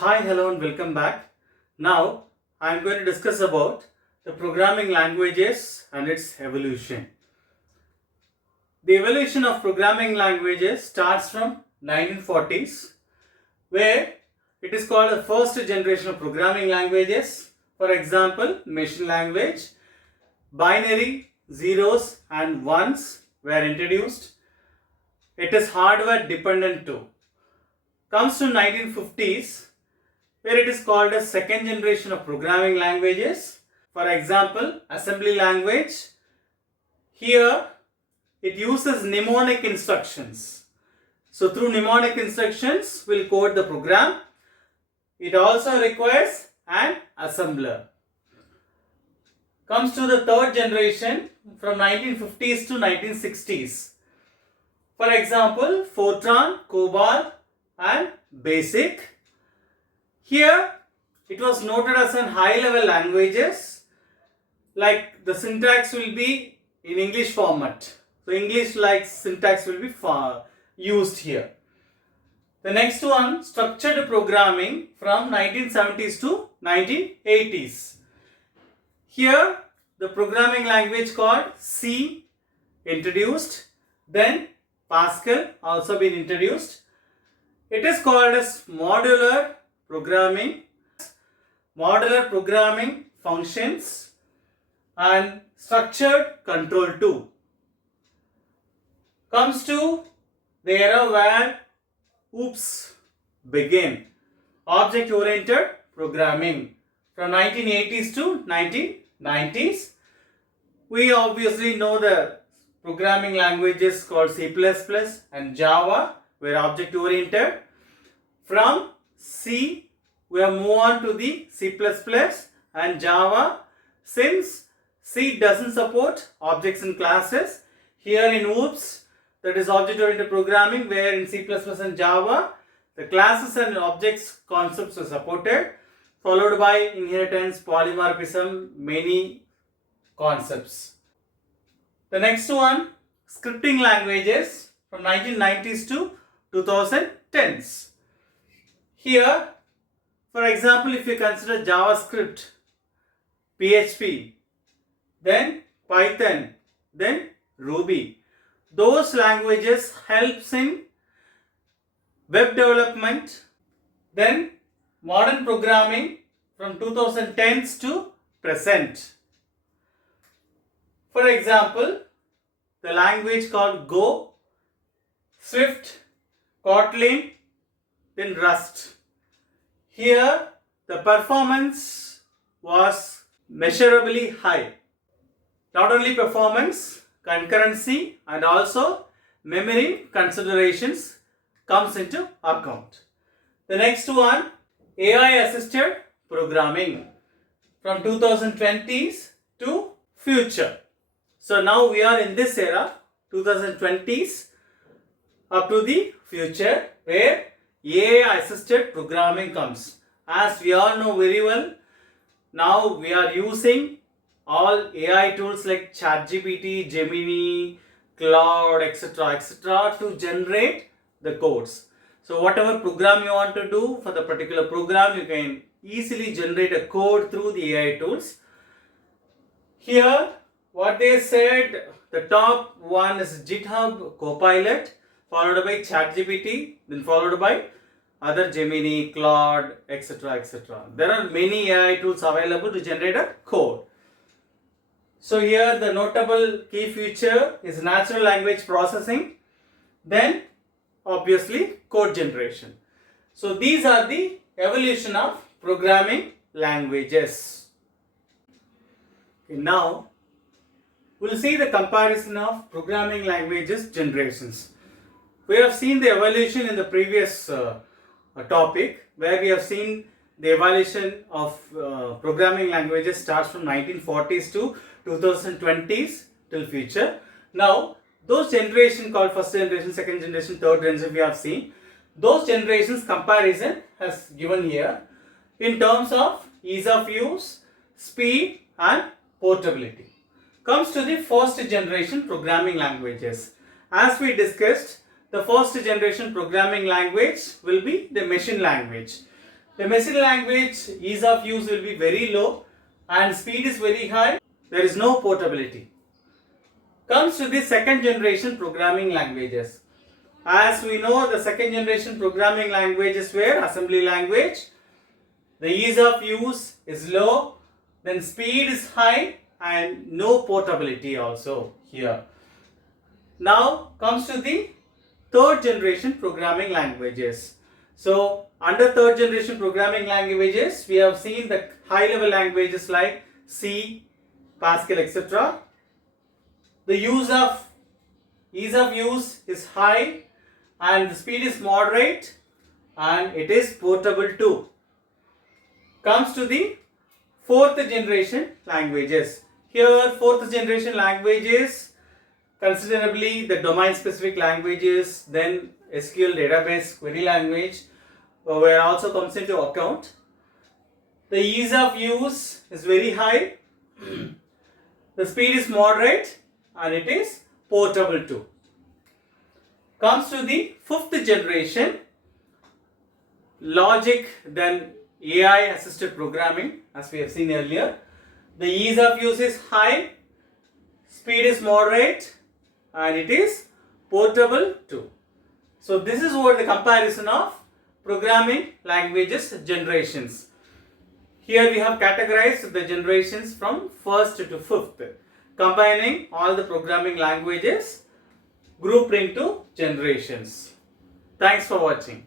Hi, hello and welcome back. Now I am going to discuss about the programming languages and its evolution. The evolution of programming languages starts from 1940s, where it is called the first generation of programming languages. For example, machine language, binary zeros and ones were introduced. It is hardware dependent too. Comes to 1950s, where it is called a second generation of programming languages. For example, assembly language. Here it uses mnemonic instructions. So through mnemonic instructions we'll code the program. It also requires an assembler. Comes to the third generation from 1950s to 1960s. For example, Fortran, COBOL and BASIC. Here it was noted as an high level languages, like the syntax will be in English format. So English like syntax will be used here. The next one, structured programming from 1970s to 1980s. Here the programming language called C introduced, then Pascal also been introduced. It is called as modular programming functions and structured control too. Comes to the era where OOPS began, object oriented programming from 1980s to 1990s. We obviously know the programming languages called C++ and Java were object oriented. From C we have moved on to the C++ and Java. Since C doesn't support objects and classes, here in OOPS, that is object oriented programming, where in C++ and Java the classes and objects concepts are supported, followed by inheritance, polymorphism, many concepts. The next one, scripting languages from 1990s to 2010s. Here, for example, if you consider JavaScript, PHP, then Python, then Ruby, those languages helps in web development. Then modern programming from 2010s to present. For example, the language called Go, Swift, Kotlin, then Rust. Here the performance was measurably high. Not only performance, concurrency and also memory considerations comes into account. The next one, AI assisted programming from 2020s to future. So now we are in this era, 2020s up to the future, where AI assisted programming comes. As we all know very well, now we are using all AI tools like ChatGPT, Gemini, Cloud, etc. to generate the codes. So whatever program you want to do for the particular program, you can easily generate a code through the AI tools. Here what they said, the top one is GitHub Copilot, followed by ChatGPT, then followed by other Gemini, Claude, etc. There are many AI tools available to generate a code. So here the notable key feature is natural language processing, then obviously code generation. So these are the evolution of programming languages. Okay, now we'll see the comparison of programming languages generations. We have seen the evolution in the previous topic, where we have seen the evolution of programming languages starts from 1940s to 2020s till future. Now those generations called first generation, second generation, third generation, we have seen those generations comparison has given here in terms of ease of use, speed and portability. Comes to the first generation programming languages. As we discussed, the first generation programming language will be the machine language. The machine language ease of use will be very low and speed is very high. There is no portability. Comes to the second generation programming languages. As we know, the second generation programming languages were assembly language. The ease of use is low, then speed is high and no portability also here. Now comes to the third generation programming languages. So under third generation programming languages, we have seen the high level languages like C, Pascal, etc. The ease of use is high and the speed is moderate and it is portable too. Comes to the fourth generation languages. Here fourth generation languages, considerably the domain specific languages, then SQL database query language where also comes into account. The ease of use is very high, the speed is moderate and it is portable too. Comes to the fifth generation, logic, then AI assisted programming, as we have seen earlier. The ease of use is high, speed is moderate and it is portable too. So this is what the comparison of programming languages generations. Here we have categorized the generations from first to fifth, combining all the programming languages grouped into generations. Thanks for watching.